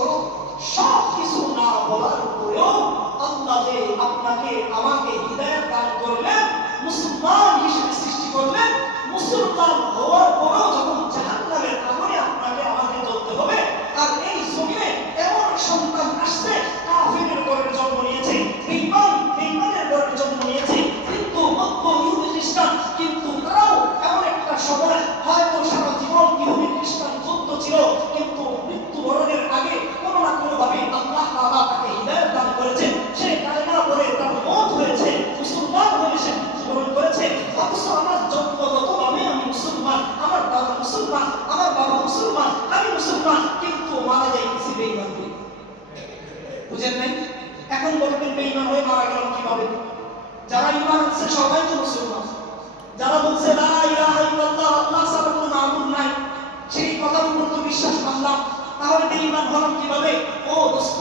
করো, সব কিছু না বলার পরেও আল্লাহ যে আপনাকে আমাকে হিদায়াত দান করলেন, মুসলমান হিসেবে সৃষ্টি করলেন, মুসলমান হওয়ার পরেও যখন জাহান্নামের আগুনে আপনাকে আমাকে জ্বলতে হবে, আর এই জমিনে এমন সন্তান আসছে কাফিরের ঘরে জন্ম নিয়েছে, বেঈমানের ঘরে জন্ম নিয়েছে, কিন্তু মধ্য ইহুদি খ্রিস্টান, কিন্তু তারাও এমন একটা সময় হয়তো সারা জীবন ইহুদি খ্রিস্টান যুদ্ধ ছিল, কিন্তু মৃত্যুবরণের আগে কোনো না কোনো ভাবে আল্লাহ তাআলা তাকে হিদায়াত দান করেছেন, সে কালেমা পড়ে তার মওত হয়েছে, মুসলমান হয়ে সে মৃত্যুবরণ করেছে। অথচ আমার জন্মগতভাবে আমি মুসলমান, আমার দাদা মুসলমান, আমার বাবা মুসলমান, আমি মুসলমান, কিন্তু মারা যাইতেছি বেঈমান হয়ে। বুঝেন নাই? এখন বলবেন বেঈমান হয়ে মারা গেল কিভাবে? যারা ঈমান আনছে সবাই তো মুসলমান, যারা বলছে লা ইলাহা ইল্লাল্লাহ, আল্লাহ ছাড়া কোনো মাবুদ নাই, সেই কথার উপর তো বিশ্বাস করলাম, তাহলে বেঈমান হলাম কিভাবে? ও দোস্ত,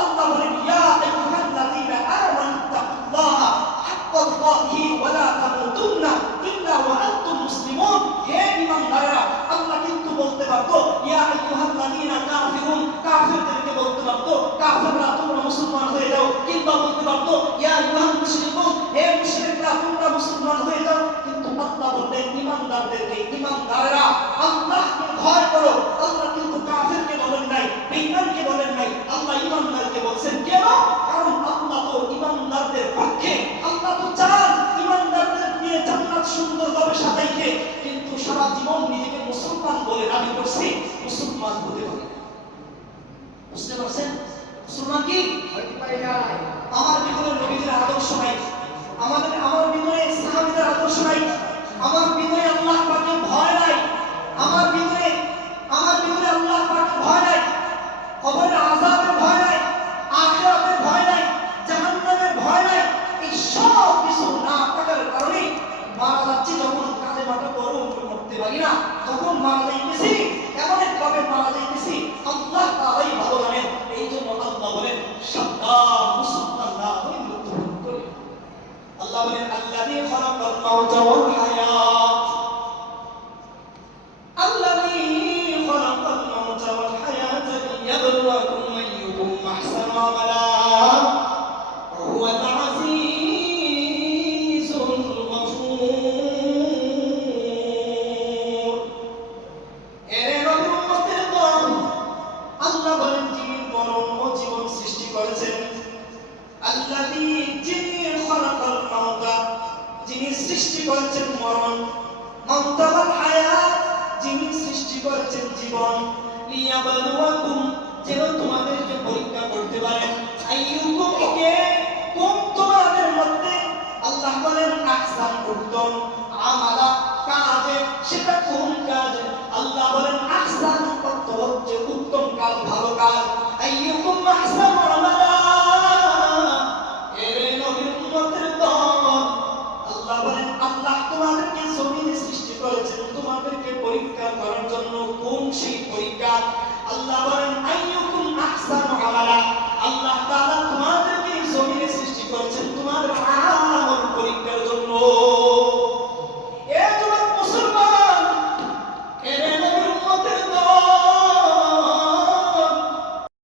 আল্লাহ বলেন ইয়া আইয়ুহাল্লাযীনা আমানু তাকুল্লাহা হাক্কা তুকাতিহি ওয়া লা তামুতুন্না ইল্লা ওয়া আনতুম মুসলিমুন। হে ঈমানদাররা, আল্লাহ কিন্তু বলতে পারতো ইয়া আইয়ুহাল্লাযীনা কাফিরুন, কাফিরদেরকে বলতে পারতো কাফিররা তোমরা মুসলমান হয়ে যাও, কিংবা বলতে পারতো ইয়া আইয়ুহাল মুশরিকুন, হে মুশরিকরা তোমরা মুসলমান হয়ে যাও, কিন্তু আল্লাহ বললেন ঈমানদারদেরকে, ঈমানদাররা আল্লাহকে ভয় করো। আল্লাহ কিন্তু কাফিরকে বলেন নাই, বেঈমানকে বলেন নাই, আল্লাহ ঈমানদারকে বলছেন। কেন? কারণ আল্লাহ তো ঈমানদারদের পক্ষে, আল্লাহ তো চান ঈমানদারদের দিয়ে জান্নাত সুন্দরভাবে সাজাইতে, কিন্তু সারা জীবন নিজেকে মুসলমান বলে দাবি করছে, মুসলমান হতে পারে। বুঝতে পারছেন? মুসলমান কি হইতে পারে না। আমার ভিতরে নবীদের আদর্শ নাই, আমার ভিতরে সাহাবীদের আদর্শ নাই, আমার ভিতরে আল্লাহ পাকের ভয় নাই, আমার ভিতরে আল্লাহ পাকের ভয় নাই, কবরের আযাবের ভয় নাই, আখিরাতের ভয় নাই, জাহান্নামের ভয় নাই। এই সব কিছু না থাকার কারণে মারা যাচ্ছি, যখন কালেমাটা পড়ো করতে পারি না, যখন মারা যাইতেছি এমন একভাবে মারা যাইতেছি আল্লাহ তাআলাই ভালো জানেন। এই জন্য আল্লাহ বলেন সাবধান, মুসলমান না হয়ে মৃত্যুবরণ করে। আল্লাহ বলেন আল্লাযী খালাকাল মাউতা ওয়াল হায়াত, আল্লাযী খালাকাল মাউতা ওয়াল হায়াতা লিয়াবলুয়াকুম আইয়ুকুম আহসানু আমালা ওয়া হুয়াল আজিজুল গফুর। এরে নবীর উম্মতের দল, আল্লাহ বলেন যিনি মরণ ও জীবন সৃষ্টি করেছেন, আল্লাযী যিনি খালাকাল মাউতা, যিনি সৃষ্টি করেছেন মরণ, মাউতা ওয়াল হায়াত, যিনি সৃষ্টি করেছেন জীবন, লিয়াবলুয়াকুম, যেন তোমাদেরকে পরীক্ষা করতে পারেন, আইয়ুকুম কে, কোন তোমাদের মধ্যে, আল্লাহ বলেন আহসান, উত্তম, আমালা কাজে, সেটা কোন কাজ, আল্লাহ বলেন আহসান অর্থ হচ্ছে উত্তম কাজ, ভালো কাজ, আইয়ুকুম আহসান আমালা। এরে নবীর উম্মতের দল, আল্লাহ বলেন আল্লাহ তোমাদেরকে জমিনে সৃষ্টি করেছেন তোমাদেরকে পরীক্ষা করার জন্য। কোন সেই পরীক্ষা? আল্লাহ বলেন আইয়ুকুম আহসানু আমালা, আল্লাহ তাআলা